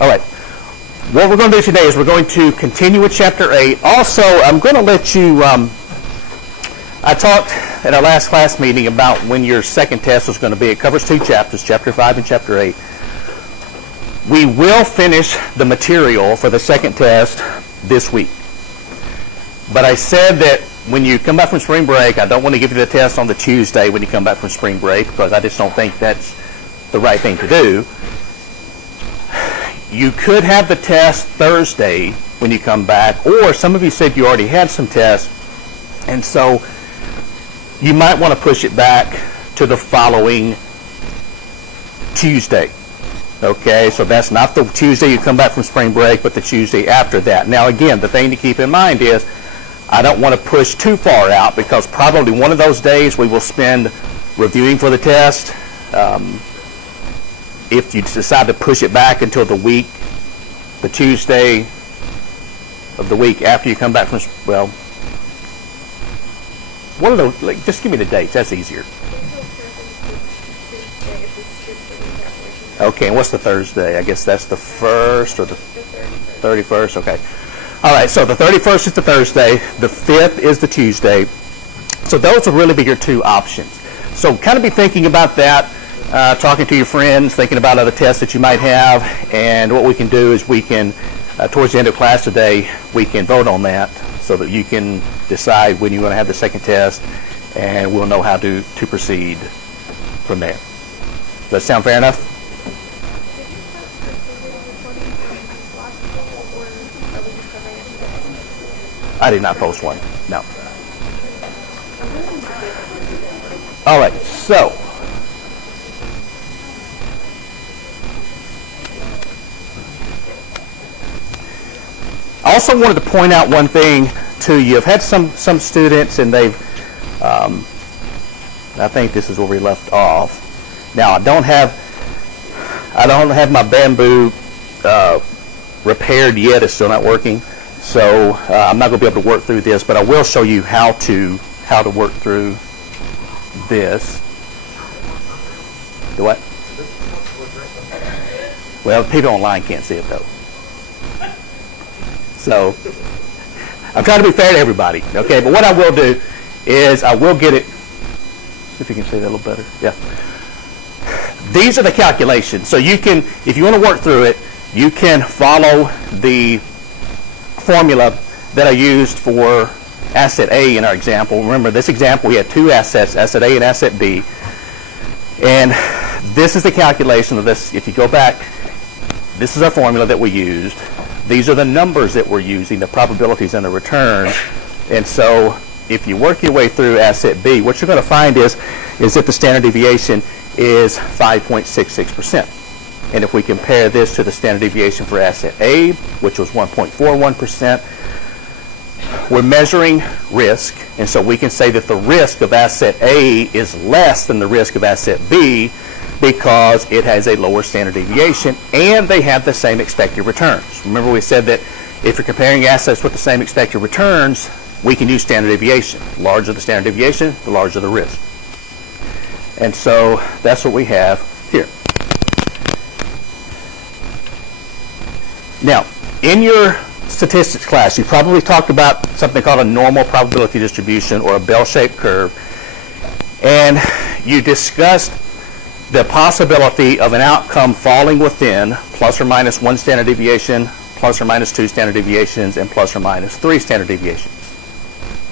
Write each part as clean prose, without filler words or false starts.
All right. What we're going to do today is we're going to continue with Chapter 8. Also, I'm going to let you, I talked at our last class meeting about when your second test was going to be. It covers 2 chapters, Chapter 5 and Chapter 8. We will finish the material for the second test this week. But I said that when you come back from spring break, I don't want to give you the test on the Tuesday when you come back from spring break because I just don't think that's the right thing to do. You could have the test Thursday when you come back, or some of you said you already had some tests, and so you might want to push it back to the following Tuesday. Okay, so that's not the Tuesday you come back from spring break, but the Tuesday after that. Now again, the thing to keep in mind is I don't want to push too far out because probably one of those days we will spend reviewing for the test. If you decide to push it back until the Tuesday of the week after you come back from, well, what are those, like, just give me the dates, that's easier. Okay, and what's the Thursday? I guess that's the 1st or the 31st, okay. All right, so the 31st is the Thursday, the 5th is the Tuesday. So those will really be your 2 options. So kind of be thinking about that. Talking to your friends, thinking about other tests that you might have, and what we can do is we can, towards the end of class today, we can vote on that so that you can decide when you're going to have the second test, and we'll know how to proceed from there. Does that sound fair enough? I did not post one, no. All right, so I also wanted to point out one thing to you. I've had some students, and they've, I think this is where we left off. Now I don't have my Bamboo repaired yet. It's still not working, so I'm not going to be able to work through this. But I will show you how to work through this. The what? Well, people online can't see it though. So I'm trying to be fair to everybody, okay? But what I will do is I will get it. If you can see that a little better, yeah. These are the calculations. So you can, if you want to work through it, you can follow the formula that I used for asset A in our example. Remember, this example we had 2 assets, asset A and asset B. And this is the calculation of this. If you go back, this is our formula that we used. These are the numbers that we're using, the probabilities and the returns. And so if you work your way through asset B, what you're going to find is that the standard deviation is 5.66%. And if we compare this to the standard deviation for asset A, which was 1.41%, we're measuring risk. And so we can say that the risk of asset A is less than the risk of asset B because it has a lower standard deviation and they have the same expected returns. Remember we said that if you're comparing assets with the same expected returns, we can use standard deviation. The larger the standard deviation, the larger the risk. And so that's what we have here. Now, in your statistics class, you probably talked about something called a normal probability distribution or a bell-shaped curve. And you discussed the possibility of an outcome falling within plus or minus 1 standard deviation, plus or minus 2 standard deviations, and plus or minus 3 standard deviations.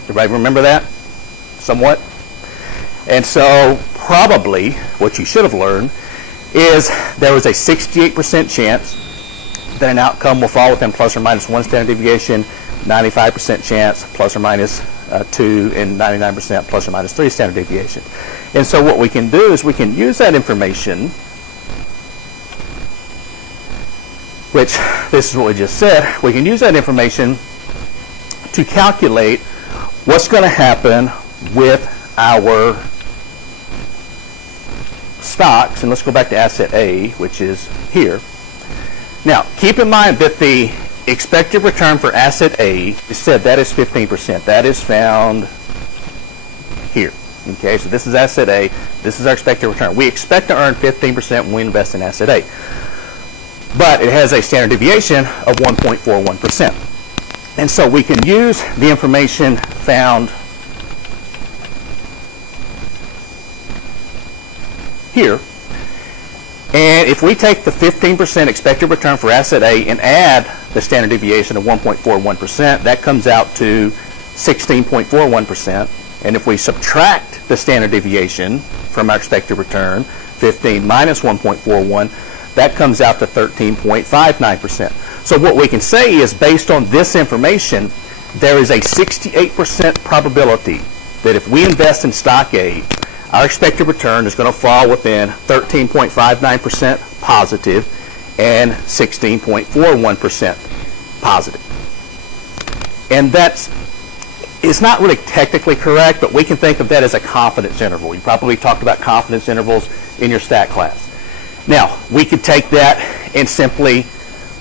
Everybody remember that? Somewhat? And so probably what you should have learned is there was a 68% chance that an outcome will fall within plus or minus 1 standard deviation, 95% chance plus or minus 2, and 99% plus or minus 3 standard deviation. And so what we can do is we can use that information, which this is what we just said, we can use that information to calculate what's going to happen with our stocks. And let's go back to asset A, which is here. Now, keep in mind that the expected return for asset A is said that is 15%. That is found here. Okay, so this is asset A. This is our expected return. We expect to earn 15% when we invest in asset A. but it has a standard deviation of 1.41%. And so we can use the information found here. And if we take the 15% expected return for asset A and add the standard deviation of 1.41%, that comes out to 16.41%. And if we subtract the standard deviation from our expected return, 15 minus 1.41, that comes out to 13.59%. So what we can say is, based on this information, there is a 68% probability that if we invest in stock A, our expected return is going to fall within 13.59% positive and 16.41% positive. And it's not really technically correct, but we can think of that as a confidence interval. You probably talked about confidence intervals in your stat class. Now, we could take that and simply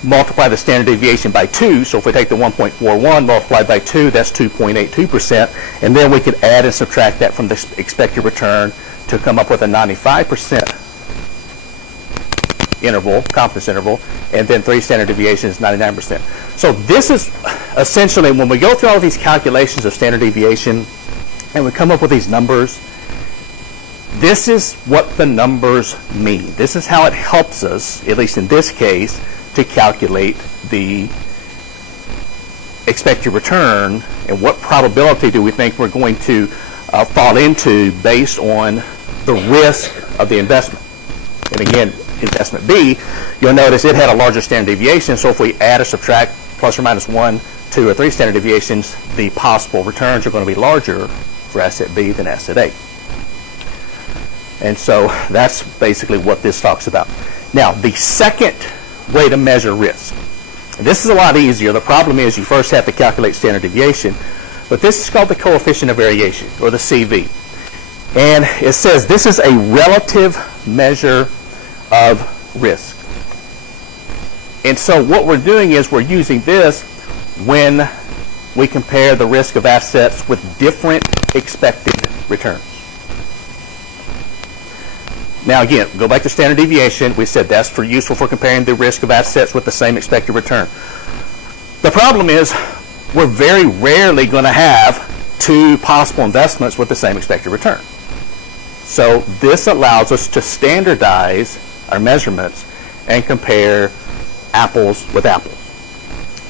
multiply the standard deviation by 2. So if we take the 1.41 multiplied by 2, that's 2.82%. And then we could add and subtract that from the expected return to come up with a 95% interval, confidence interval, and then 3 standard deviations, 99%. So this is essentially, when we go through all of these calculations of standard deviation and we come up with these numbers, this is what the numbers mean. This is how it helps us, at least in this case, to calculate the expected return and what probability do we think we're going to fall into based on the risk of the investment. And again, investment B, you'll notice it had a larger standard deviation, so if we add or subtract plus or minus 1, 2, or 3 standard deviations, the possible returns are going to be larger for asset B than asset A. And so that's basically what this talks about. Now, the second way to measure risk. This is a lot easier. The problem is you first have to calculate standard deviation, but this is called the coefficient of variation, or the CV. And it says this is a relative measure of risk. And so what we're doing is we're using this when we compare the risk of assets with different expected returns. Now again, go back to standard deviation. We said that's useful for comparing the risk of assets with the same expected return. The problem is we're very rarely going to have 2 possible investments with the same expected return. So this allows us to standardize our measurements and compare apples with apples.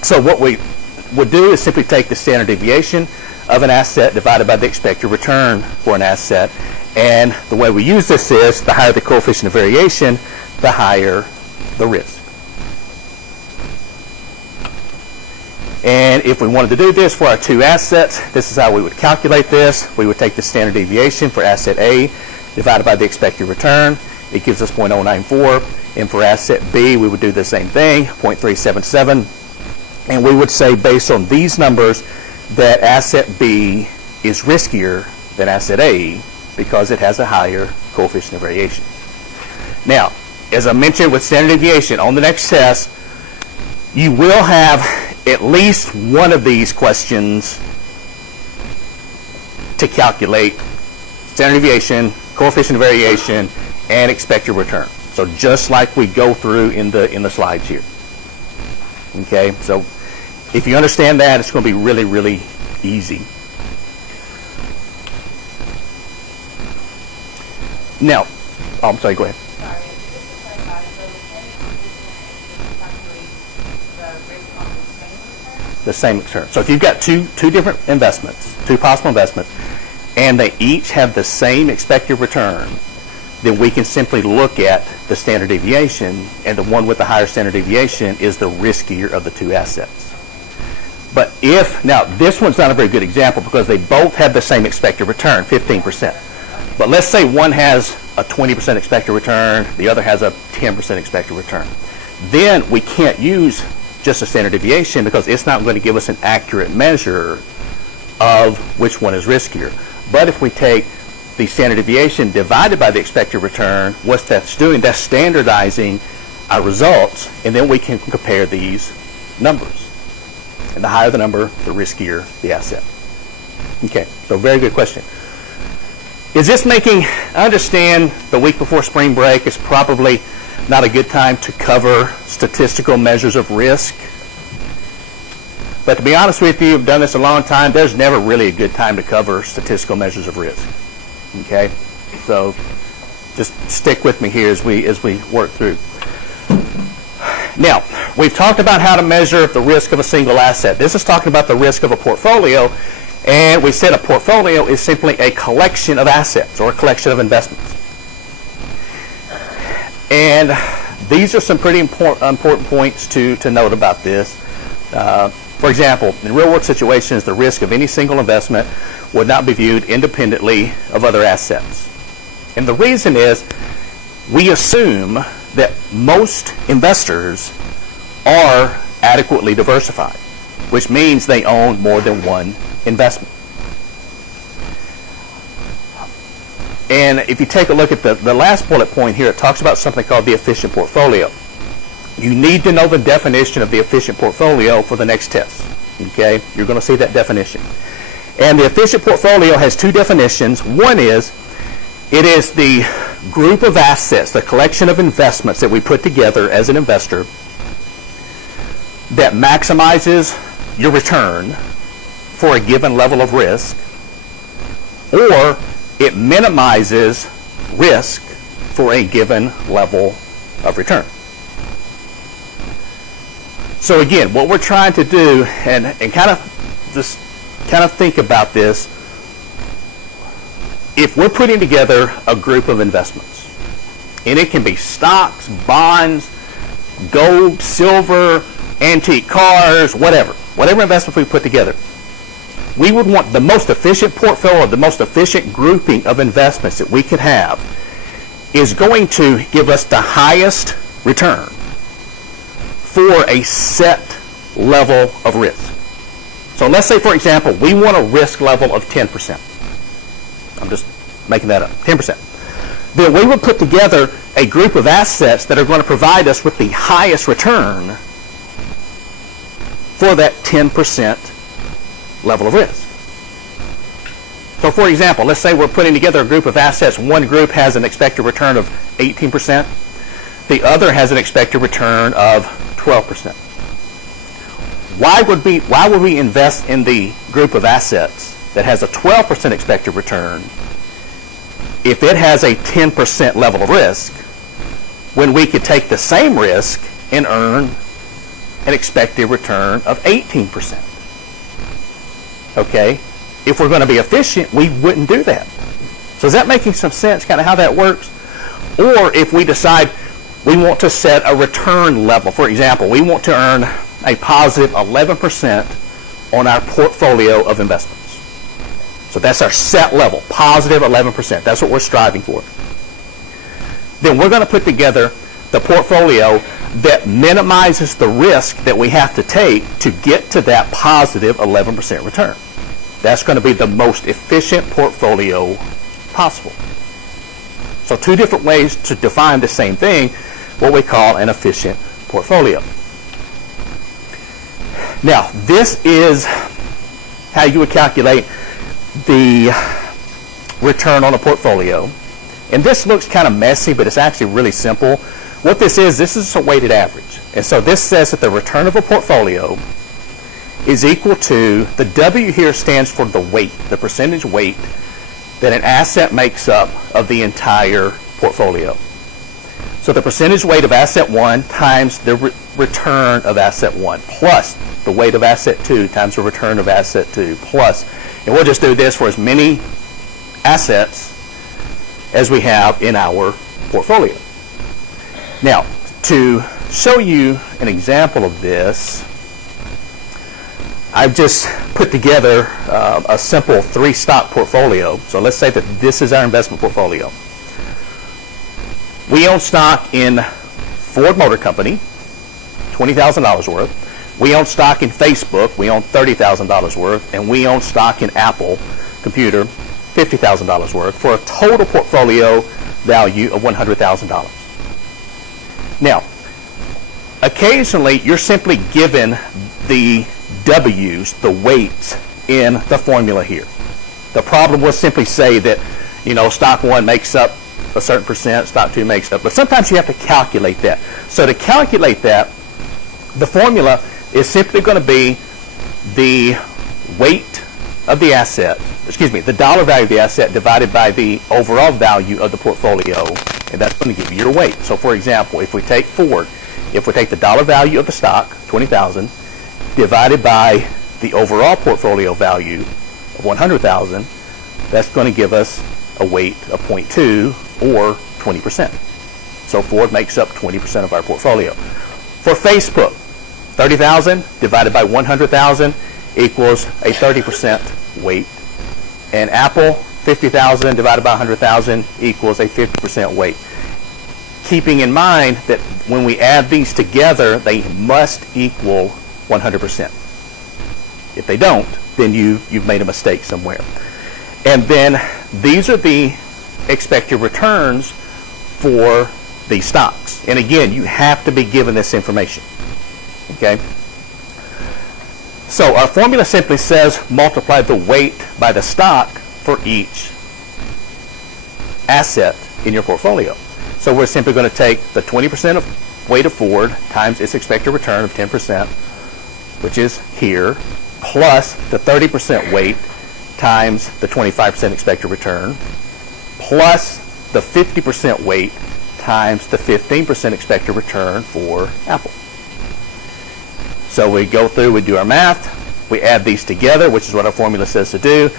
So what we would do is simply take the standard deviation of an asset divided by the expected return for an asset. And the way we use this is, the higher the coefficient of variation, the higher the risk. And if we wanted to do this for our 2 assets, this is how we would calculate this. We would take the standard deviation for asset A divided by the expected return. It gives us 0.094. And for asset B, we would do the same thing, 0.377. And we would say, based on these numbers, that asset B is riskier than asset A because it has a higher coefficient of variation. Now, as I mentioned with standard deviation, on the next test, you will have at least one of these questions to calculate standard deviation, coefficient of variation, and expected return. So just like we go through in the slides here. Okay, so if you understand that, it's going to be really, really easy. Now, oh, I'm sorry, go ahead. Sorry, just to clarify, so any calculate the risk on the same return? The same return. So if you've got two different investments, 2 possible investments, and they each have the same expected return, then we can simply look at the standard deviation, and the one with the higher standard deviation is the riskier of the 2 assets. But now this one's not a very good example because they both have the same expected return, 15%. But let's say one has a 20% expected return, the other has a 10% expected return. Then we can't use just a standard deviation because it's not going to give us an accurate measure of which one is riskier. But if we take the standard deviation divided by the expected return, what that's doing, that's standardizing our results, and then we can compare these numbers. And the higher the number, the riskier the asset. Okay, so very good question. Is this I understand the week before spring break is probably not a good time to cover statistical measures of risk. But to be honest with you, I've done this a long time, there's never really a good time to cover statistical measures of risk. Okay? So just stick with me here as we work through. Now, we've talked about how to measure the risk of a single asset. This is talking about the risk of a portfolio, and we said a portfolio is simply a collection of assets or a collection of investments. And these are some pretty important points to note about this. For example, in real-world situations, the risk of any single investment would not be viewed independently of other assets. And the reason is we assume that most investors are adequately diversified, which means they own more than one investment. And if you take a look at the last bullet point here, it talks about something called the efficient portfolio. You need to know the definition of the efficient portfolio for the next test. Okay? You're going to see that definition. And the efficient portfolio has two definitions. One is, it is the group of assets, the collection of investments that we put together as an investor that maximizes your return for a given level of risk, or it minimizes risk for a given level of return. So again, what we're trying to do, and kind of think about this, if we're putting together a group of investments, and it can be stocks, bonds, gold, silver, antique cars, whatever investment we put together, we would want the most efficient portfolio, the most efficient grouping of investments that we could have is going to give us the highest return for a set level of risk. So let's say, for example, we want a risk level of 10%. I'm just making that up, 10%. Then we would put together a group of assets that are going to provide us with the highest return for that 10% level of risk. So for example, let's say we're putting together a group of assets. One group has an expected return of 18%. The other has an expected return of 12%. Why would we invest in the group of assets that has a 12% expected return if it has a 10% level of risk, when we could take the same risk and earn an expected return of 18%? Okay? If we're going to be efficient, we wouldn't do that. So is that making some sense, kind of how that works? Or if we decide we want to set a return level, for example, we want to earn a positive 11% on our portfolio of investments. So that's our set level, positive 11%. That's what we're striving for. Then we're going to put together the portfolio that minimizes the risk that we have to take to get to that positive 11% return. That's going to be the most efficient portfolio possible. So two different ways to define the same thing, what we call an efficient portfolio. Now, this is how you would calculate the return on a portfolio. And this looks kind of messy, but it's actually really simple. What this is a weighted average. And so this says that the return of a portfolio is equal to, the W here stands for the weight, the percentage weight that an asset makes up of the entire portfolio. So the percentage weight of asset 1 times the return of asset 1 plus the weight of asset 2 times the return of asset 2 plus, and we'll just do this for as many assets as we have in our portfolio. Now, to show you an example of this, I've just put together a simple 3-stock portfolio. So let's say that this is our investment portfolio. We own stock in Ford Motor Company, $20,000 worth. We own stock in Facebook. We own $30,000 worth. And we own stock in Apple Computer, $50,000 worth, for a total portfolio value of $100,000. Now, occasionally you're simply given the W's, the weights in the formula here. The problem will simply say that, stock 1 makes up a certain percent, stock 2 makes up. But sometimes you have to calculate that. So to calculate that, the formula is simply going to be the weight of the asset, the dollar value of the asset divided by the overall value of the portfolio, and that's going to give you your weight. So for example, if we take Ford, if we take the dollar value of the stock, $20,000, divided by the overall portfolio value of $100,000, that's going to give us a weight of 0.2 or 20%. So Ford makes up 20% of our portfolio. For Facebook, 30,000 divided by 100,000 equals a 30% weight. And Apple, 50,000 divided by 100,000 equals a 50% weight. Keeping in mind that when we add these together, they must equal 100%. If they don't, then you've made a mistake somewhere. And then these are the expected returns for these stocks. And again, you have to be given this information. Okay? So our formula simply says multiply the weight by the stock for each asset in your portfolio. So we're simply going to take the 20% of weight of Ford times its expected return of 10%, which is here, plus the 30% weight times the 25% expected return, plus the 50% weight times the 15% expected return for Apple. So we go through, we do our math, we add these together, which is what our formula says to do,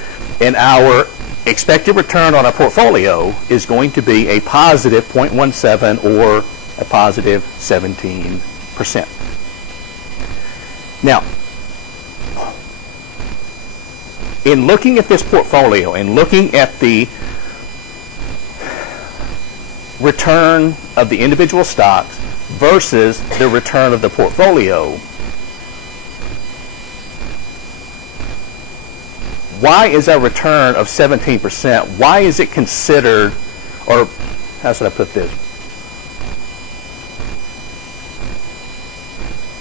and our expected return on our portfolio is going to be a positive 0.17 or a positive 17%. Now, in looking at this portfolio and looking at the return of the individual stocks versus the return of the portfolio, why is our return of 17%, why is it considered, or how should I put this?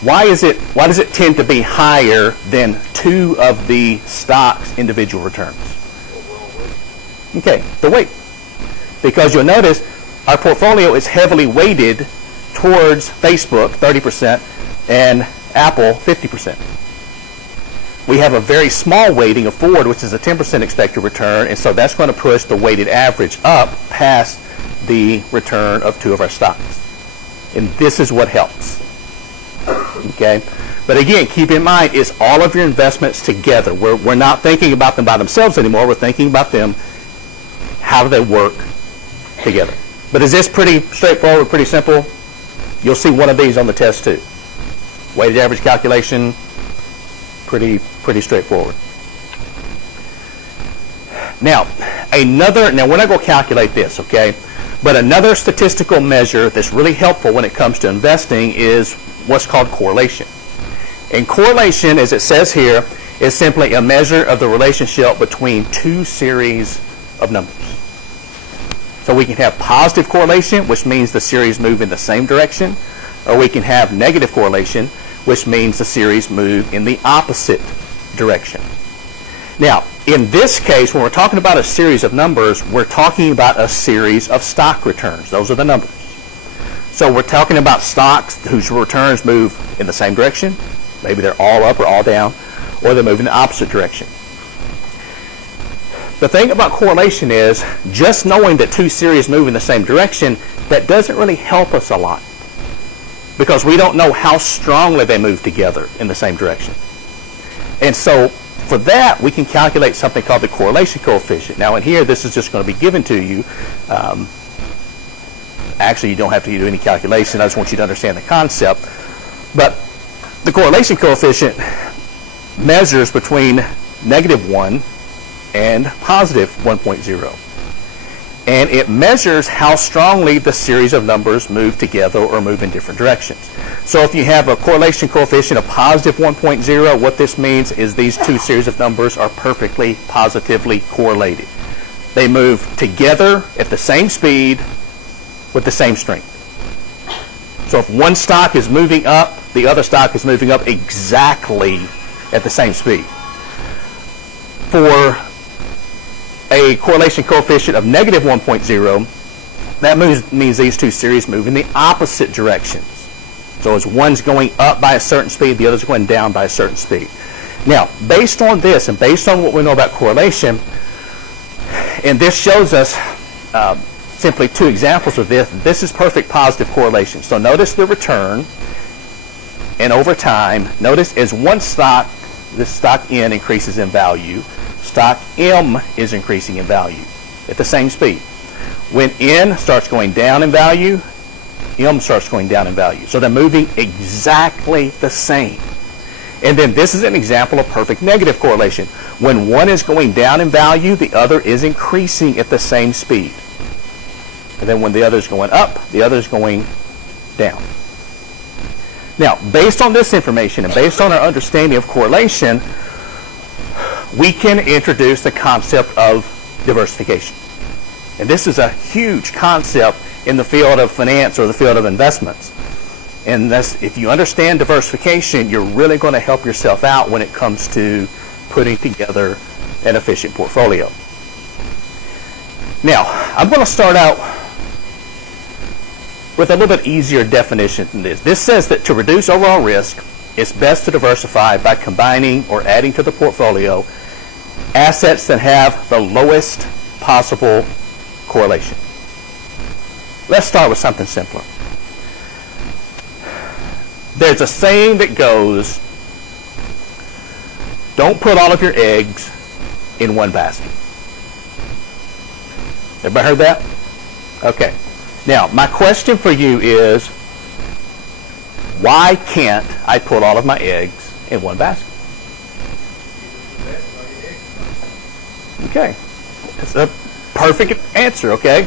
Why does it tend to be higher than two of the stock's individual returns? Okay, the weight. Because you'll notice our portfolio is heavily weighted towards Facebook, 30%, and Apple, 50%. We have a very small weighting of Ford, which is a 10% expected return, and so that's going to push the weighted average up past the return of two of our stocks. And this is what helps. Okay? But again, keep in mind, it's all of your investments together. We're not thinking about them by themselves anymore. We're thinking about them, how do they work together. But is this pretty straightforward, pretty simple? You'll see one of these on the test too. Weighted average calculation, pretty straightforward. Now we're not going to calculate this, okay? But another statistical measure that's really helpful when it comes to investing is what's called correlation. And correlation, as it says here, is simply a measure of the relationship between two series of numbers. So we can have positive correlation, which means the series move in the same direction, or we can have negative correlation, which means the series move in the opposite direction. Now, in this case, when we're talking about a series of numbers, we're talking about a series of stock returns. Those are the numbers. So we're talking about stocks whose returns move in the same direction. Maybe they're all up or all down, or they move in the opposite direction. The thing about correlation is just knowing that two series move in the same direction, that doesn't really help us a lot, because we don't know how strongly they move together in the same direction. And so for that, we can calculate something called the correlation coefficient. Now in here, this is just going to be given to you. Actually, you don't have to do any calculation. I just want you to understand the concept. But the correlation coefficient measures between -1 and positive 1.0. And it measures how strongly the series of numbers move together or move in different directions. So if you have a correlation coefficient of positive 1.0, what this means is these two series of numbers are perfectly positively correlated. They move together at the same speed with the same strength. So if one stock is moving up, the other stock is moving up exactly at the same speed. For a correlation coefficient of -1.0, that means these two series move in the opposite directions. So as one's going up by a certain speed, the other's going down by a certain speed. Now, based on this and based on what we know about correlation, and this shows us simply two examples of this. This is perfect positive correlation. So notice the return, and over time, notice as one stock, this stock N increases in value, stock M is increasing in value at the same speed. When N starts going down in value, M starts going down in value. So they're moving exactly the same. And then this is an example of perfect negative correlation. When one is going down in value, the other is increasing at the same speed. And then when the other is going up, the other is going down. Now, based on this information and based on our understanding of correlation, we can introduce the concept of diversification. And this is a huge concept in the field of finance or the field of investments. And that's, if you understand diversification, you're really going to help yourself out when it comes to putting together an efficient portfolio. Now, I'm going to start out with a little bit easier definition than this. This says that to reduce overall risk, it's best to diversify by combining or adding to the portfolio assets that have the lowest possible correlation. Let's start with something simpler. There's a saying that goes, don't put all of your eggs in one basket. Everybody heard that? Okay. Now, my question for you is, why can't I put all of my eggs in one basket? Okay. That's a perfect answer, okay?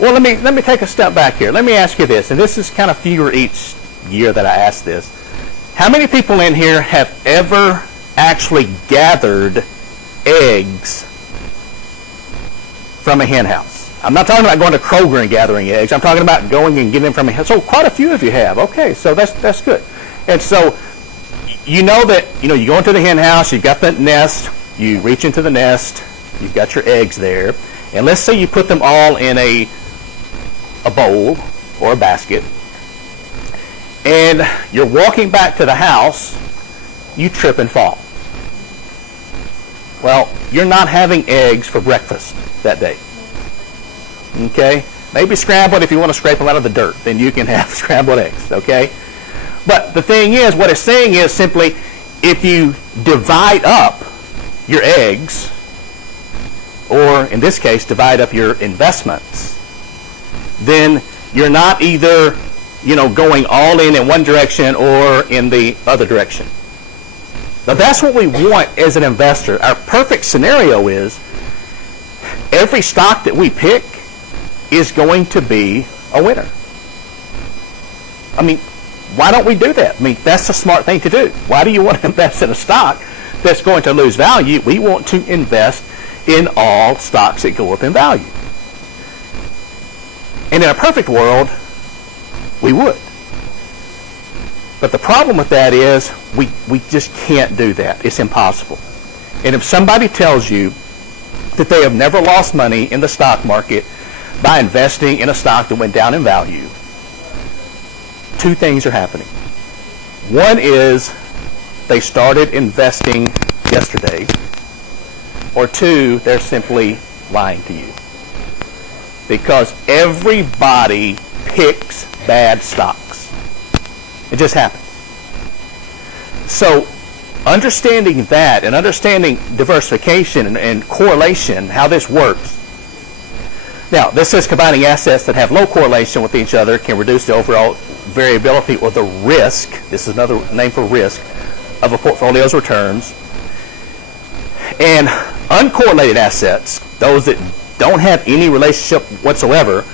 Well, let me take a step back here. Let me ask you this, and this is kind of fewer each year that I ask this. How many people in here have ever actually gathered eggs from a hen house? I'm not talking about going to Kroger and gathering eggs. I'm talking about going and getting them from a hen. So quite a few of you have. Okay, so that's good. And so you know that, you go into the hen house, you've got the nest, you reach into the nest, you've got your eggs there, and let's say you put them all in a bowl or a basket, and you're walking back to the house, you trip and fall. Well, you're not having eggs for breakfast that day. Okay? Maybe scrambled if you want to scrape them out of the dirt. Then you can have scrambled eggs. Okay? But the thing is, what it's saying is simply, if you divide up your eggs, or in this case, divide up your investments, then you're not either, going all in one direction or in the other direction. Now that's what we want as an investor. Our perfect scenario is every stock that we pick is going to be a winner. I mean, why don't we do that? I mean, that's a smart thing to do. Why do you want to invest in a stock that's going to lose value? We want to invest in all stocks that go up in value. And in a perfect world, we would. But the problem with that is we just can't do that. It's impossible. And if somebody tells you that they have never lost money in the stock market by investing in a stock that went down in value, two things are happening. One is they started investing yesterday, or two, they're simply lying to you. Because everybody picks bad stocks. It just happens. So understanding that and understanding diversification and correlation, how this works. Now, this says combining assets that have low correlation with each other can reduce the overall variability or the risk, this is another name for risk, of a portfolio's returns. And uncorrelated assets, those that don't have any relationship whatsoever,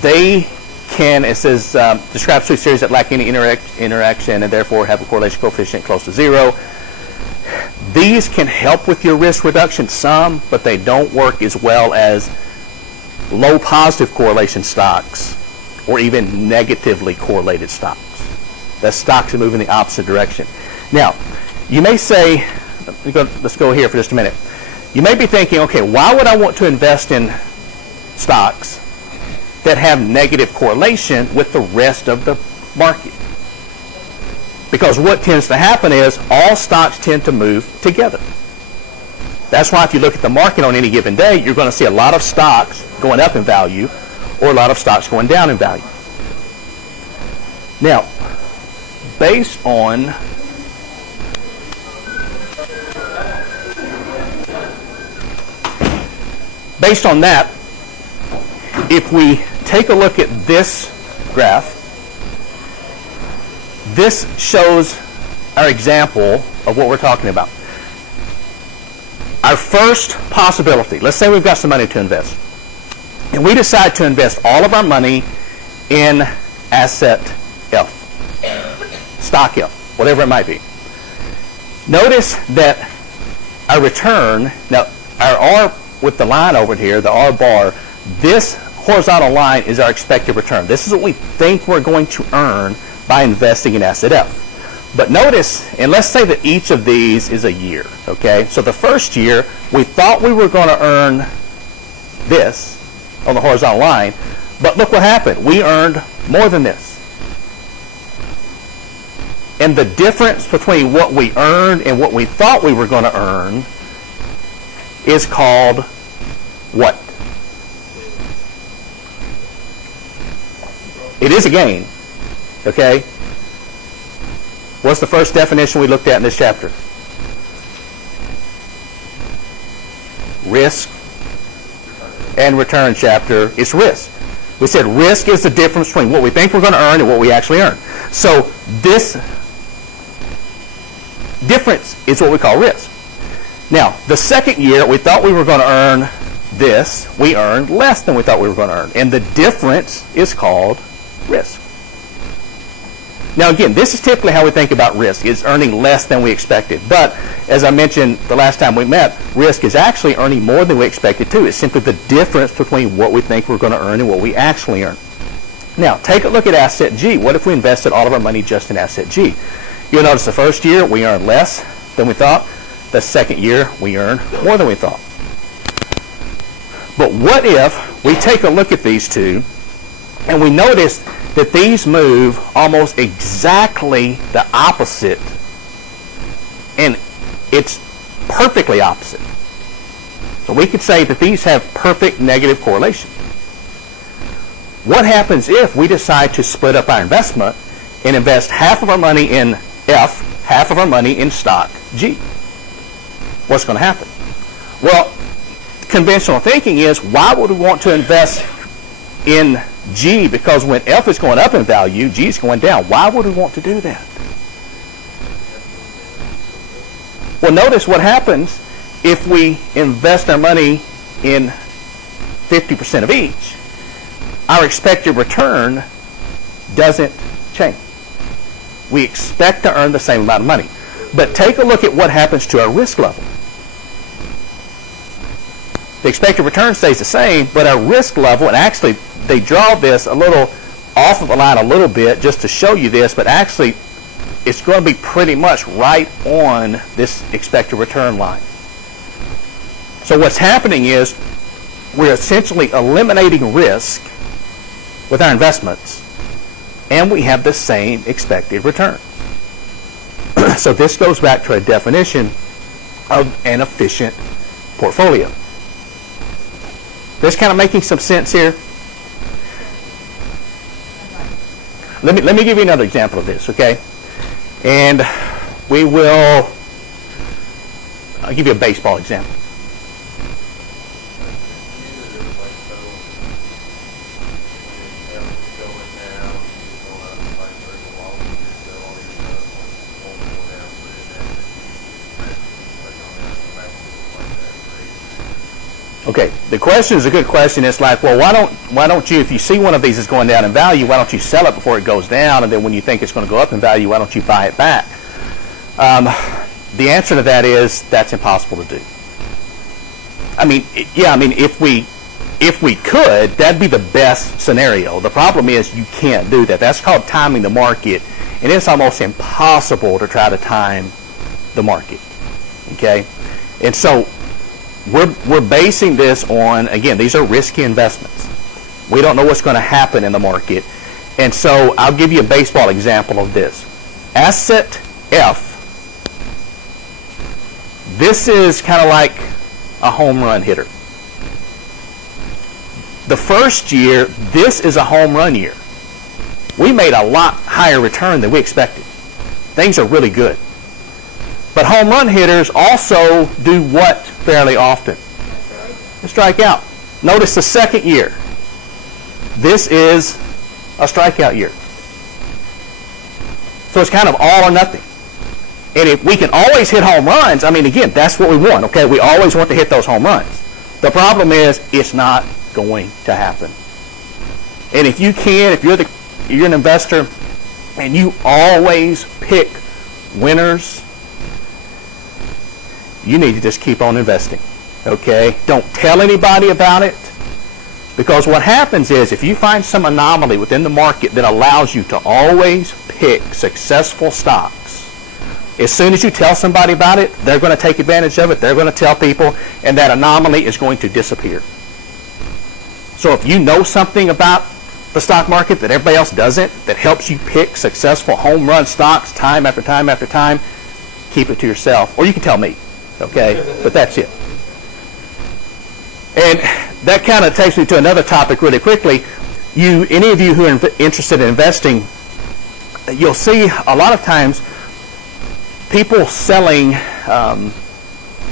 they can, it says, describes two series that lack any interaction and therefore have a correlation coefficient close to zero. These can help with your risk reduction some, but they don't work as well as low positive correlation stocks or even negatively correlated stocks. That stocks that move in the opposite direction. Now, you may say, let's go here for just a minute. You may be thinking, okay, why would I want to invest in stocks that have negative correlation with the rest of the market? Because what tends to happen is all stocks tend to move together. That's why if you look at the market on any given day, you're going to see a lot of stocks going up in value or a lot of stocks going down in value. Now, based on that, if we take a look at this graph, this shows our example of what we're talking about. Our first possibility, let's say we've got some money to invest, and we decide to invest all of our money in asset F, stock F, whatever it might be. Notice that our return, now our R with the line over here, the R bar, this horizontal line is our expected return. This is what we think we're going to earn by investing in asset F. But notice, and let's say that each of these is a year, okay? So the first year, we thought we were going to earn this on the horizontal line, but look what happened. We earned more than this. And the difference between what we earned and what we thought we were going to earn is called what? It is a gain, okay? What's the first definition we looked at in this chapter? Risk and return chapter. It's risk. We said risk is the difference between what we think we're going to earn and what we actually earn. So this difference is what we call risk. Now, the second year, we thought we were going to earn this. We earned less than we thought we were going to earn. And the difference is called risk. Now again, this is typically how we think about risk, is earning less than we expected. But as I mentioned the last time we met, risk is actually earning more than we expected too. It's simply the difference between what we think we're going to earn and what we actually earn. Now, take a look at asset G. What if we invested all of our money just in asset G? You'll notice the first year we earned less than we thought. The second year we earned more than we thought. But what if we take a look at these two and we notice that these move almost exactly the opposite, and it's perfectly opposite. So we could say that these have perfect negative correlation. What happens if we decide to split up our investment and invest half of our money in F, half of our money in stock G? What's going to happen? Well, conventional thinking is, why would we want to invest in G? Because when F is going up in value, G is going down. Why would we want to do that? Well, notice what happens if we invest our money in 50% of each. Our expected return doesn't change. We expect to earn the same amount of money. But take a look at what happens to our risk level. The expected return stays the same, but our risk level, and actually they draw this a little off of the line a little bit just to show you this, but actually it's going to be pretty much right on this expected return line. So what's happening is we're essentially eliminating risk with our investments, and we have the same expected return. So this goes back to a definition of an efficient portfolio. This kind of making some sense here? Let me give you another example of this, okay? And I'll give you a baseball example. Okay, the question is a good question. It's like, well, why don't you, if you see one of these is going down in value, why don't you sell it before it goes down, and then when you think it's going to go up in value, why don't you buy it back? The answer to that is that's impossible to do. I mean, if we could, that'd be the best scenario. The problem is you can't do that. That's called timing the market, and it's almost impossible to try to time the market. Okay, and so we're basing this on, again, these are risky investments. We don't know what's going to happen in the market. And so I'll give you a baseball example of this. Asset F, this is kind of like a home run hitter. The first year, this is a home run year. We made a lot higher return than we expected. Things are really good. But home run hitters also do what fairly often? They strike out. Notice the second year. This is a strikeout year. So it's kind of all or nothing. And if we can always hit home runs, I mean, again, that's what we want, okay? We always want to hit those home runs. The problem is it's not going to happen. And if you can, if you're an investor and you always pick winners, you need to just keep on investing, okay? Don't tell anybody about it, because what happens is if you find some anomaly within the market that allows you to always pick successful stocks, as soon as you tell somebody about it, they're going to take advantage of it, they're going to tell people, and that anomaly is going to disappear. So if you know something about the stock market that everybody else doesn't, that helps you pick successful home run stocks time after time after time, keep it to yourself. Or you can tell me, okay? But that's it. And that kind of takes me to another topic really quickly. Any of you who are interested in investing, you'll see a lot of times people selling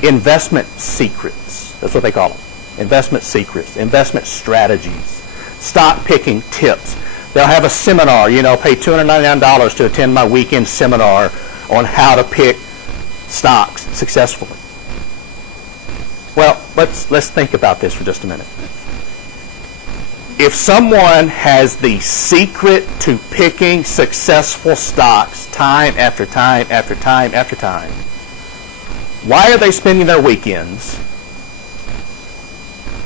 investment secrets. That's what they call them. Investment secrets, investment strategies, stock picking tips. They'll have a seminar, pay $299 to attend my weekend seminar on how to pick stocks successfully. Well, let's think about this for just a minute. If someone has the secret to picking successful stocks time after time after time after time, why are they spending their weekends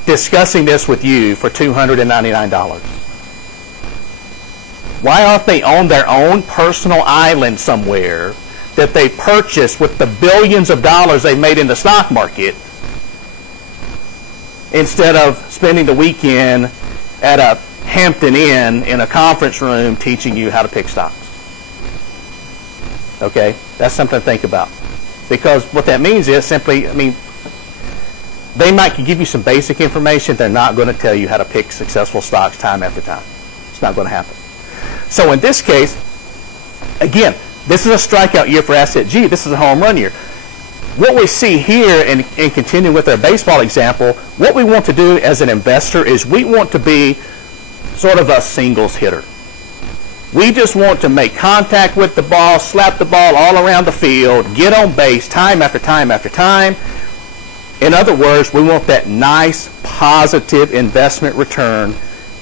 discussing this with you for $299? Why aren't they on their own personal island somewhere that they purchased with the billions of dollars they've made in the stock market, instead of spending the weekend at a Hampton Inn in a conference room teaching you how to pick stocks? Okay, that's something to think about. Because what that means is simply, they might give you some basic information. They're not going to tell you how to pick successful stocks time after time. It's not going to happen. So in this case, again, this is a strikeout year for Asset G. This is a home run year. What we see here, and continue with our baseball example, what we want to do as an investor is we want to be sort of a singles hitter. We just want to make contact with the ball, slap the ball all around the field, get on base time after time after time. In other words, we want that nice, positive investment return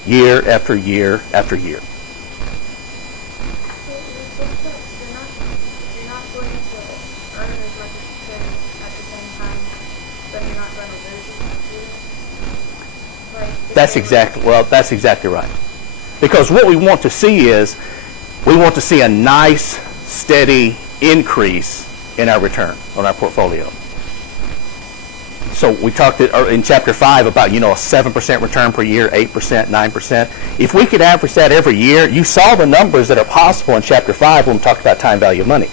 year after year after year. You're not going to earn as much as you can at the same time, but you're not going to lose as much either. That's exactly right. Because what we want to see is, we want to see a nice, steady increase in our return on our portfolio. So we talked in Chapter 5 about, a 7% return per year, 8%, 9%. If we could average that every year, you saw the numbers that are possible in Chapter 5 when we talked about time value of money.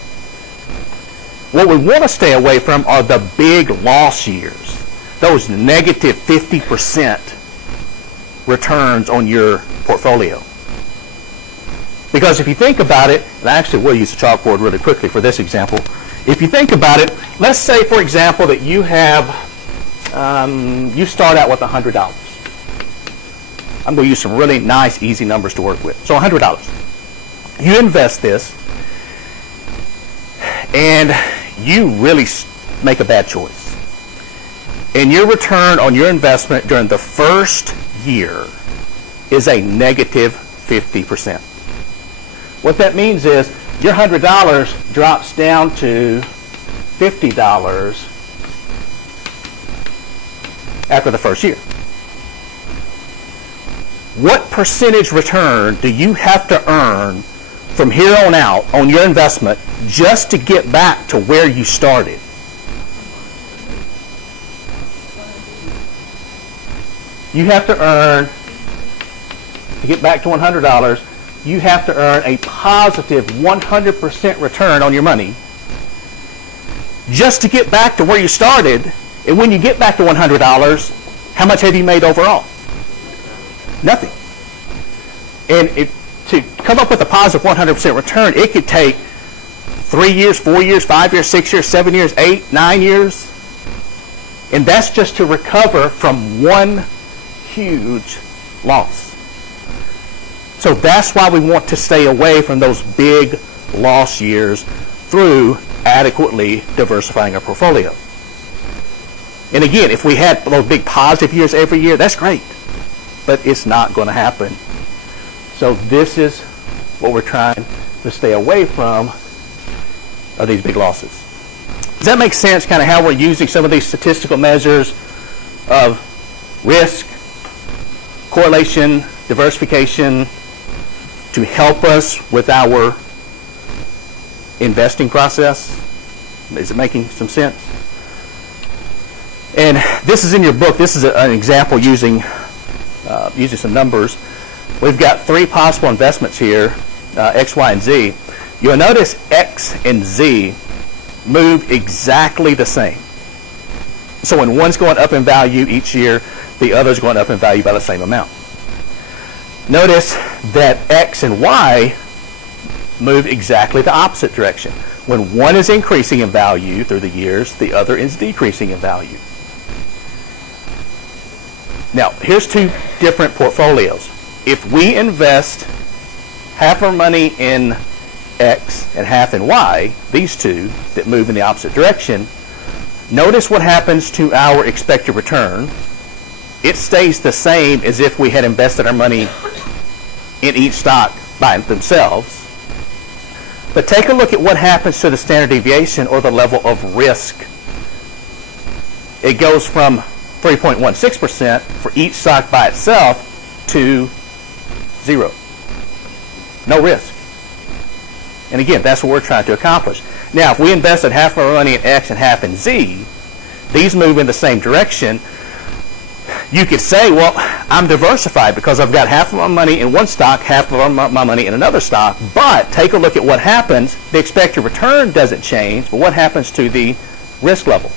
What we want to stay away from are the big loss years, those negative 50% returns on your portfolio. Because if you think about it, and actually we'll use the chalkboard really quickly for this example. If you think about it, let's say, for example, that you have you start out with $100. I'm going to use some really nice, easy numbers to work with. So $100. You invest this, and you really make a bad choice. And your return on your investment during the first year is a negative 50%. What that means is your $100 drops down to $50 after the first year. What percentage return do you have to earn from here on out on your investment just to get back to where you started? You have to earn, to get back to $100, you have to earn a positive 100% return on your money just to get back to where you started. And when you get back to $100, how much have you made overall? Nothing. And to come up with a positive 100% return, it could take 3 years, 4 years, 5 years, 6 years, 7 years, 8, 9 years. And that's just to recover from one huge loss. So that's why we want to stay away from those big loss years through adequately diversifying our portfolio. And again, if we had those big positive years every year, that's great. But it's not going to happen. So this is what we're trying to stay away from, are these big losses. Does that make sense, kind of how we're using some of these statistical measures of risk, correlation, diversification to help us with our investing process? Is it making some sense? And this is in your book. This is an example using some numbers. We've got 3 possible investments here, X, Y, and Z. You'll notice X and Z move exactly the same. So when one's going up in value each year, the other's going up in value by the same amount. Notice that X and Y move exactly the opposite direction. When one is increasing in value through the years, the other is decreasing in value. Now, here's 2 different portfolios. If we invest half our money in X and half in Y, these 2 that move in the opposite direction, notice what happens to our expected return. It stays the same as if we had invested our money in each stock by themselves. But take a look at what happens to the standard deviation, or the level of risk. It goes from 3.16% for each stock by itself to 0. No risk. And again, that's what we're trying to accomplish. Now, if we invested half of our money in X and half in Z, these move in the same direction. You could say, well, I'm diversified because I've got half of my money in one stock, half of my money in another stock. But take a look at what happens. The expected return doesn't change, but what happens to the risk level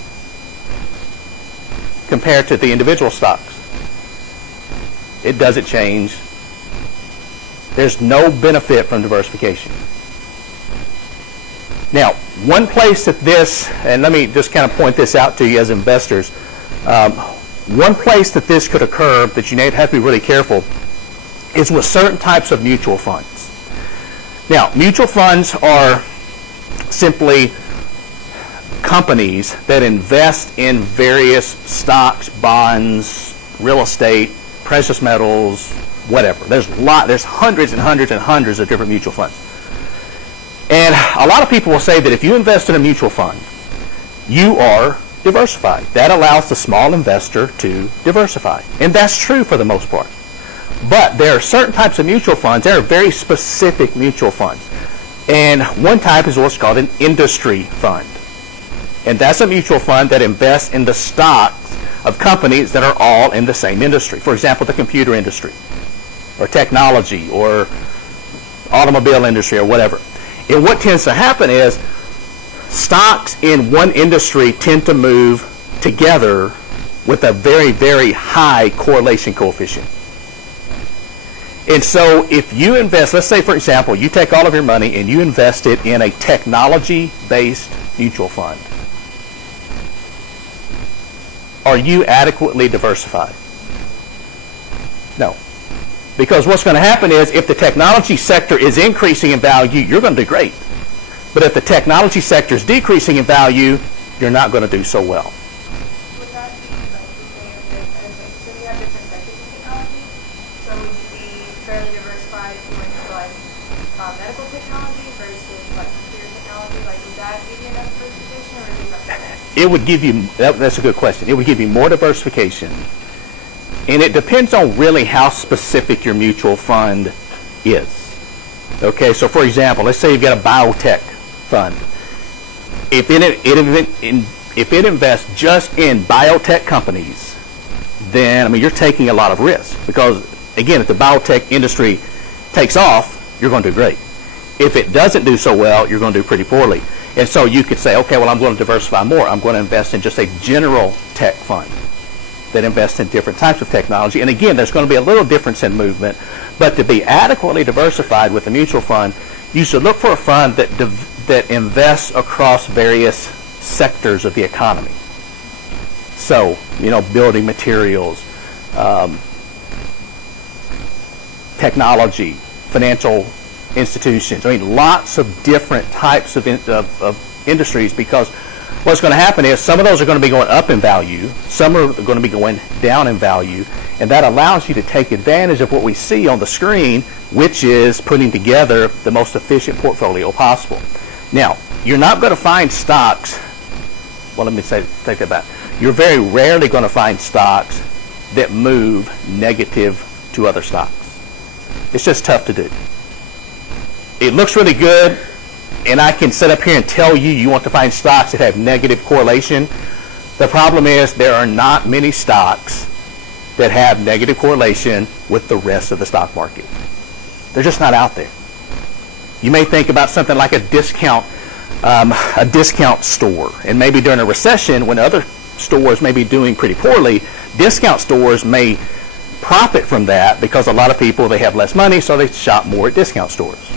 compared to the individual stocks? It doesn't change. There's no benefit from diversification. Now, one place that this, and let me just kind of point this out to you as investors, one place that this could occur that you have to be really careful is with certain types of mutual funds. Now, mutual funds are simply companies that invest in various stocks, bonds, real estate, precious metals, whatever. There's hundreds and hundreds and hundreds of different mutual funds. And a lot of people will say that if you invest in a mutual fund, you are diversified. That allows the small investor to diversify. And that's true for the most part. But there are certain types of mutual funds. There are very specific mutual funds. And one type is what's called an industry fund. And that's a mutual fund that invests in the stocks of companies that are all in the same industry. For example, the computer industry, or technology, or automobile industry, or whatever. And what tends to happen is stocks in one industry tend to move together with a very, very high correlation coefficient. And so if you invest, let's say, for example, you take all of your money and you invest it in a technology-based mutual fund. Are you adequately diversified? No. Because what's going to happen is if the technology sector is increasing in value, you're going to do great. But if the technology sector is decreasing in value, you're not going to do so well. Would that be like the same so you have different sectors of technology? So would you be fairly diversified if you went to like medical technology versus like computer technology? Like would that give you enough diversification, or is it like It would give you, that's a good question. It would give you more diversification. And it depends on really how specific your mutual fund is. Okay, so for example, let's say you've got a biotech fund. If it invests just in biotech companies, then, I mean, you're taking a lot of risk because, again, if the biotech industry takes off, you're going to do great. If it doesn't do so well, you're going to do pretty poorly. And so you could say, okay, well, I'm going to diversify more. I'm going to invest in just a general tech fund that invests in different types of technology. And again, there's going to be a little difference in movement, but to be adequately diversified with a mutual fund, you should look for a fund that invests across various sectors of the economy. So, building materials, technology, financial institutions. I mean, lots of different types of industries, because what's going to happen is some of those are going to be going up in value, some are going to be going down in value, and that allows you to take advantage of what we see on the screen, which is putting together the most efficient portfolio possible. Now, you're not going to find stocks, well, let me take that back. You're very rarely going to find stocks that move negative to other stocks. It's just tough to do. It looks really good, and I can sit up here and tell you want to find stocks that have negative correlation. The problem is there are not many stocks that have negative correlation with the rest of the stock market. They're just not out there. You may think about something like a discount store, and maybe during a recession when other stores may be doing pretty poorly, discount stores may profit from that because a lot of people, they have less money, so they shop more at discount stores.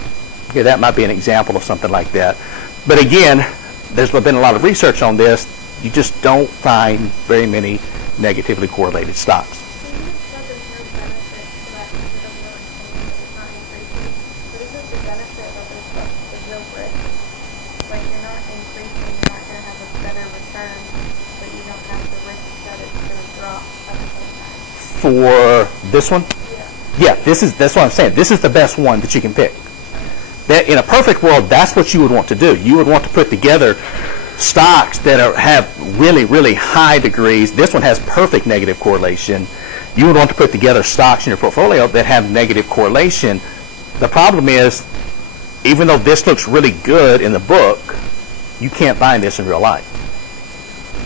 Okay, that might be an example of something like that. But again, there's been a lot of research on this. You just don't find very many negatively correlated stocks. So you just said there's no benefit to that because it doesn't really change, that it's not increasing. But isn't the benefit that there's no risk? Like you're not increasing, you're not going to have a better return, but you don't have the risk that it's going to drop at the same time. For this one? Yeah. Yeah, that's what I'm saying. This is the best one that you can pick. That in a perfect world, that's what you would want to do. You would want to put together stocks that have really, really high degrees. This one has perfect negative correlation. You would want to put together stocks in your portfolio that have negative correlation. The problem is, even though this looks really good in the book, you can't find this in real life.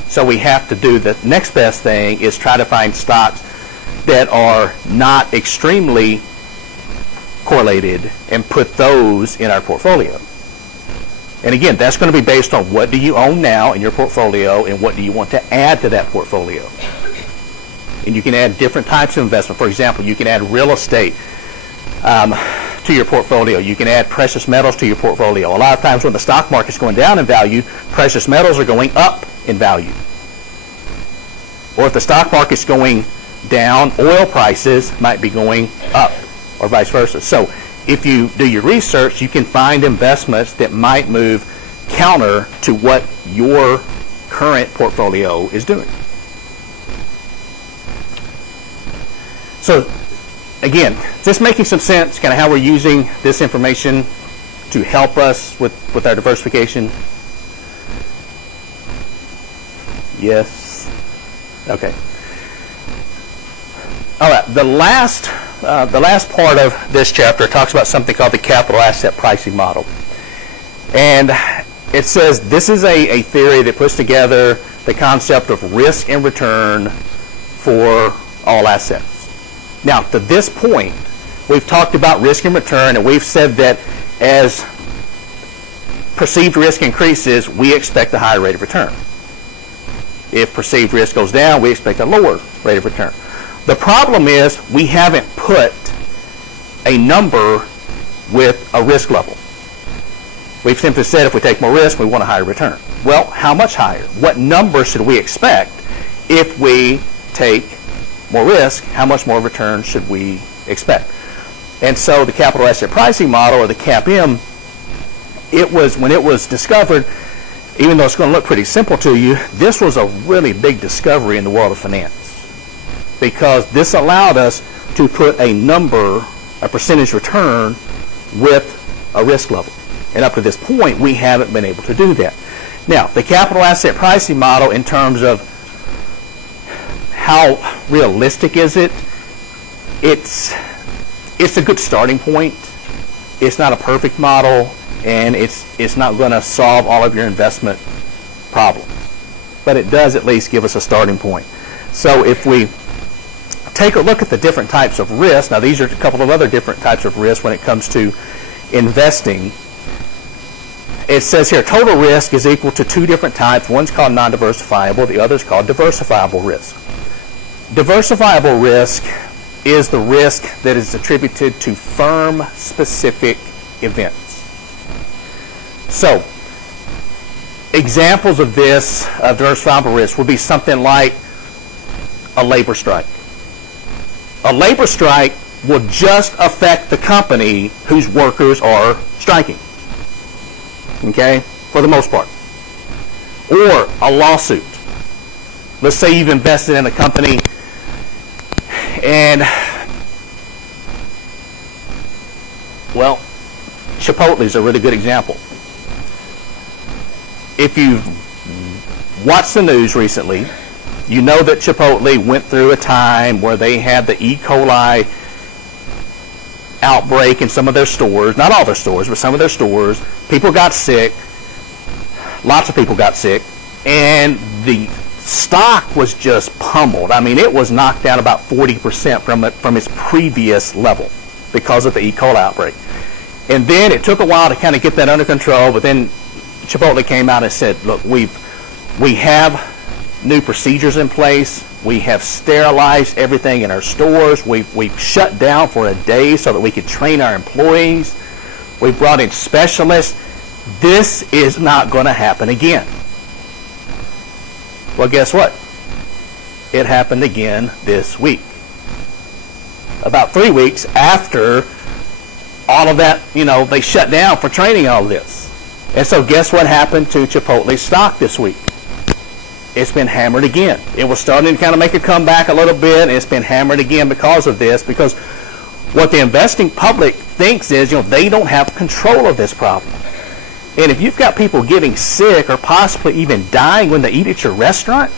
So we have to do the next best thing is try to find stocks that are not extremely correlated and put those in our portfolio. And again, that's going to be based on what do you own now in your portfolio and what do you want to add to that portfolio. And you can add different types of investment. For example, you can add real estate to your portfolio. You can add precious metals to your portfolio. A lot of times when the stock market's going down in value, precious metals are going up in value. Or if the stock market's going down, oil prices might be going up, or vice versa. So if you do your research, you can find investments that might move counter to what your current portfolio is doing. So again, just making some sense, kind of how we're using this information to help us with our diversification. Yes? Okay. All right, the last part of this chapter talks about something called the capital asset pricing model. And it says this is a theory that puts together the concept of risk and return for all assets. Now, to this point, we've talked about risk and return, and we've said that as perceived risk increases, we expect a higher rate of return. If perceived risk goes down, we expect a lower rate of return. The problem is we haven't put a number with a risk level. We've simply said if we take more risk, we want a higher return. Well, how much higher? What number should we expect if we take more risk? How much more return should we expect? And so the capital asset pricing model, or the CAPM, when it was discovered, even though it's going to look pretty simple to you, this was a really big discovery in the world of finance, because this allowed us to put a number, a percentage return, with a risk level. And up to this point, we haven't been able to do that. Now, the capital asset pricing model, in terms of how realistic is it, it's a good starting point. It's not a perfect model, and it's not going to solve all of your investment problems. But it does at least give us a starting point. So if we take a look at the different types of risk. Now, these are a couple of other different types of risk when it comes to investing. It says here, total risk is equal to two different types. One's called non-diversifiable. The other's called diversifiable risk. Diversifiable risk is the risk that is attributed to firm-specific events. So, examples of this, of diversifiable risk, would be something like a labor strike. A labor strike will just affect the company whose workers are striking, okay, for the most part. Or a lawsuit. Let's say you've invested in a company and, well, Chipotle is a really good example. If you've watched the news recently, you know that Chipotle went through a time where they had the E. coli outbreak in some of their stores. Not all their stores, but some of their stores. People got sick. Lots of people got sick. And the stock was just pummeled. I mean, it was knocked down about 40% from its previous level because of the E. coli outbreak. And then it took a while to kind of get that under control, but then Chipotle came out and said, look, we have new procedures in place. We have sterilized everything in our stores. We've shut down for a day so that we could train our employees. We've brought in specialists. This is not going to happen again. Well, guess what? It happened again this week. About 3 weeks after all of that, they shut down for training all this. And so guess what happened to Chipotle's stock this week? It's been hammered again. It was starting to kind of make a comeback a little bit, and it's been hammered again because of this, because what the investing public thinks is, they don't have control of this problem. And if you've got people getting sick or possibly even dying when they eat at your restaurant,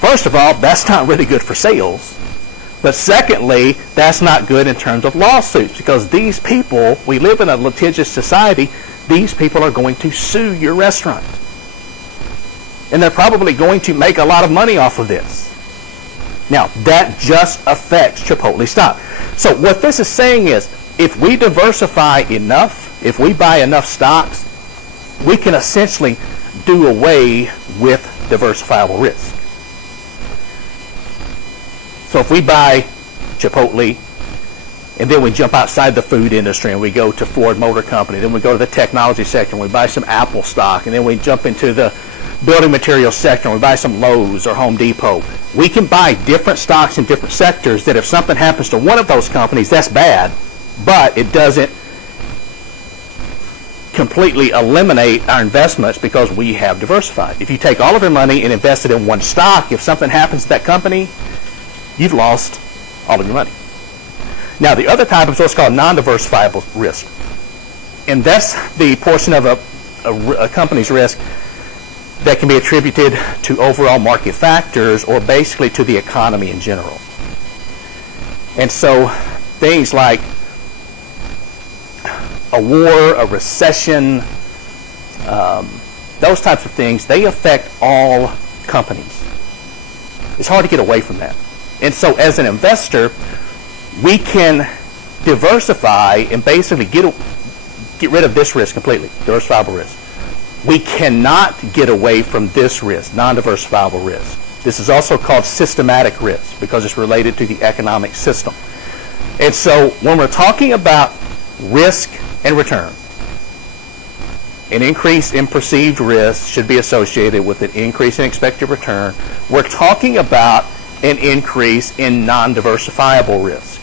first of all, that's not really good for sales. But secondly, that's not good in terms of lawsuits, because these people, we live in a litigious society, these people are going to sue your restaurant. And they're probably going to make a lot of money off of this. Now, that just affects Chipotle stock. So what this is saying is, if we diversify enough, if we buy enough stocks, we can essentially do away with diversifiable risk. So if we buy Chipotle, and then we jump outside the food industry and we go to Ford Motor Company, then we go to the technology sector and we buy some Apple stock, and then we jump into the building materials sector and we buy some Lowe's or Home Depot. We can buy different stocks in different sectors that if something happens to one of those companies, that's bad, but it doesn't completely eliminate our investments because we have diversified. If you take all of your money and invest it in one stock, if something happens to that company, you've lost all of your money. Now, the other type is what's called non-diversifiable risk. And that's the portion of a company's risk that can be attributed to overall market factors or basically to the economy in general. And so things like a war, a recession, those types of things, they affect all companies. It's hard to get away from that. And so as an investor, we can diversify and basically get rid of this risk completely, diversifiable risk. We cannot get away from this risk, non-diversifiable risk. This is also called systematic risk because it's related to the economic system. And so when we're talking about risk and return, an increase in perceived risk should be associated with an increase in expected return. We're talking about an increase in non-diversifiable risk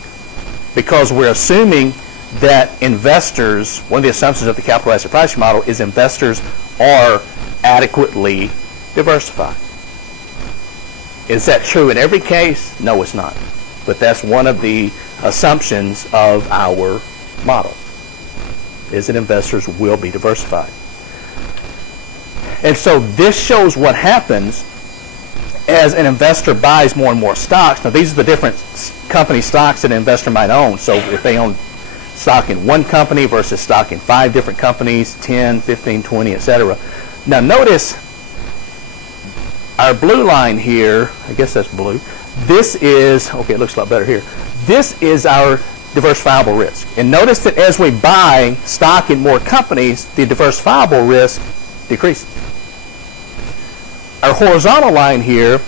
because we're assuming that investors, one of the assumptions of the capital asset pricing model is investors are adequately diversified. Is that true in every case? No, it's not. But that's one of the assumptions of our model, is that investors will be diversified. And so this shows what happens as an investor buys more and more stocks. Now, these are the different company stocks that an investor might own. So if they own stock in one company versus stock in 5 different companies, 10, 15, 20, etc. Now, notice our blue line here, I guess that's blue. This is, okay, it looks a lot better here. This is our diversifiable risk. And notice that as we buy stock in more companies, the diversifiable risk decreases. Our horizontal line here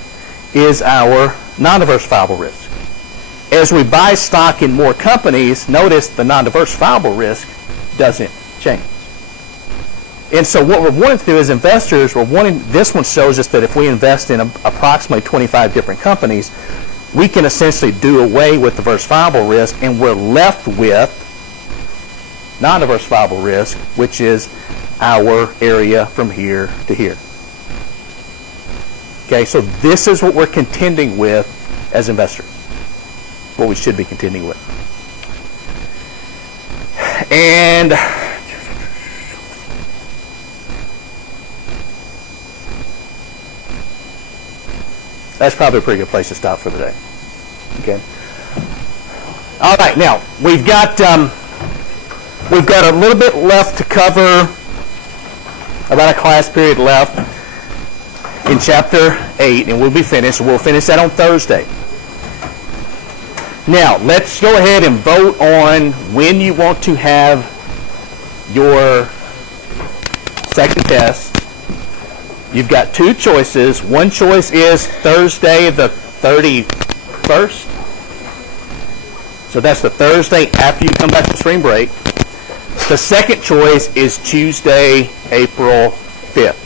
is our non-diversifiable risk. As we buy stock in more companies, notice the non-diversifiable risk doesn't change. And so what we're wanting to do as investors, this one shows us that if we invest in approximately 25 different companies, we can essentially do away with diversifiable risk, and we're left with non-diversifiable risk, which is our area from here to here. Okay, so this is what we're contending with as investors, what we should be contending with. And that's probably a pretty good place to stop for today. Okay. All right. Now we've got a little bit left to cover. About a class period left in chapter 8, and we'll be finished. We'll finish that on Thursday. Now let's go ahead and vote on when you want to have your second test. You've got two choices. One choice is Thursday the 31st. So that's the Thursday after you come back from spring break. The second choice is Tuesday, April 5th.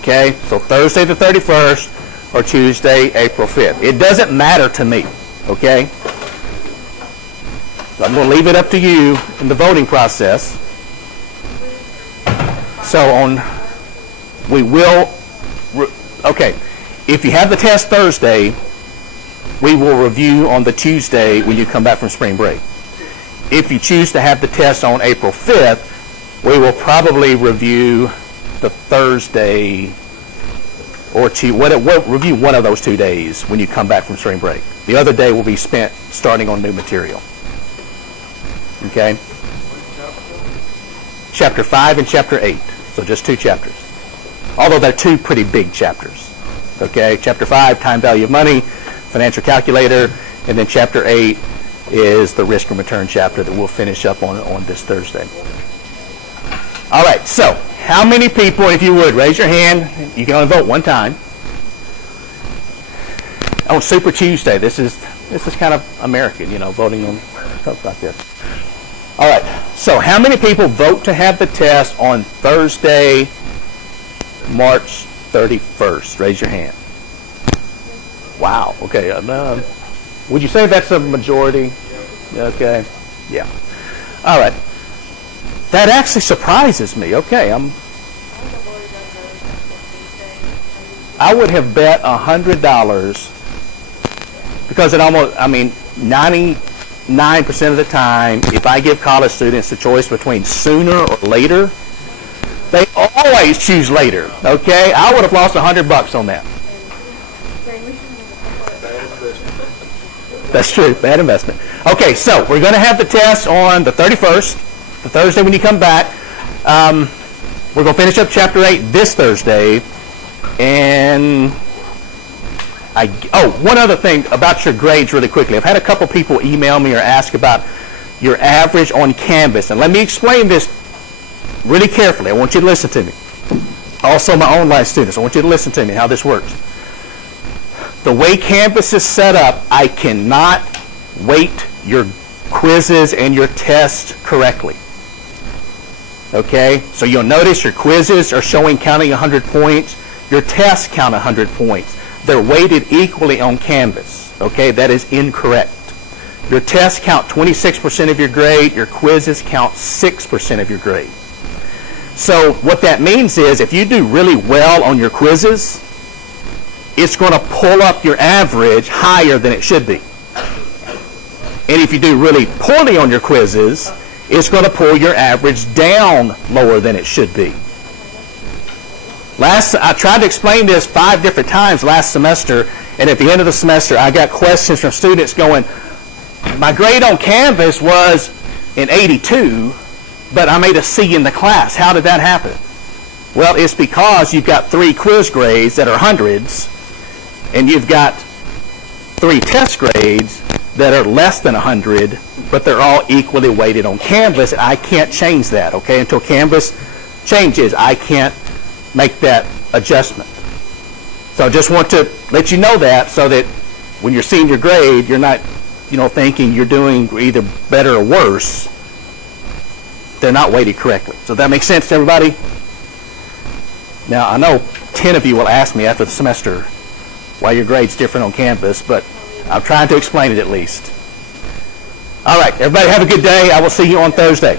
Okay, so Thursday the 31st or Tuesday, April 5th. It doesn't matter to me, okay? So I'm going to leave it up to you in the voting process. So okay, if you have the test Thursday, we will review on the Tuesday when you come back from spring break. If you choose to have the test on April 5th, we will probably review the Thursday or we'll review one of those 2 days when you come back from spring break. The other day will be spent starting on new material. Okay? Chapter 5 and Chapter 8. So just 2 chapters. Although they're 2 pretty big chapters. Okay? Chapter 5, time value of money, financial calculator, and then Chapter 8 is the risk and return chapter that we'll finish up on this Thursday. All right, so how many people, if you would, raise your hand. You can only vote one time. On Super Tuesday, this is kind of American, voting on stuff like this. All right, so how many people vote to have the test on Thursday, March 31st? Raise your hand. Wow, okay. Would you say that's a majority? Okay, yeah. All right. That actually surprises me. Okay, I would have bet $100 because 99% of the time, if I give college students the choice between sooner or later, they always choose later. Okay, I would have lost $100 on that. That's true, bad investment. Okay, so we're going to have the test on the 31st, the Thursday when you come back. We're going to finish up Chapter 8 this Thursday. And one other thing about your grades really quickly. I've had a couple people email me or ask about your average on Canvas. And let me explain this really carefully. I want you to listen to me. Also, my online students, I want you to listen to me how this works. The way Canvas is set up, I cannot weight your quizzes and your tests correctly. Okay? So you'll notice your quizzes are counting 100 points. Your tests count 100 points. They're weighted equally on Canvas. Okay? That is incorrect. Your tests count 26% of your grade. Your quizzes count 6% of your grade. So what that means is if you do really well on your quizzes, it's going to pull up your average higher than it should be. And if you do really poorly on your quizzes, it's going to pull your average down lower than it should be. I tried to explain this 5 different times last semester, and at the end of the semester, I got questions from students going, my grade on Canvas was an 82, but I made a C in the class. How did that happen? Well, it's because you've got 3 quiz grades that are hundreds, and you've got 3 test grades that are less than 100, but they're all equally weighted on Canvas, and I can't change that, okay? Until Canvas changes, I can't make that adjustment. So I just want to let you know that so that when you're seeing your grade, you're not, thinking you're doing either better or worse. They're not weighted correctly. So that makes sense to everybody? Now, I know 10 of you will ask me after the semester why your grade's different on Canvas, but I'm trying to explain it at least. All right, everybody have a good day. I will see you on Thursday.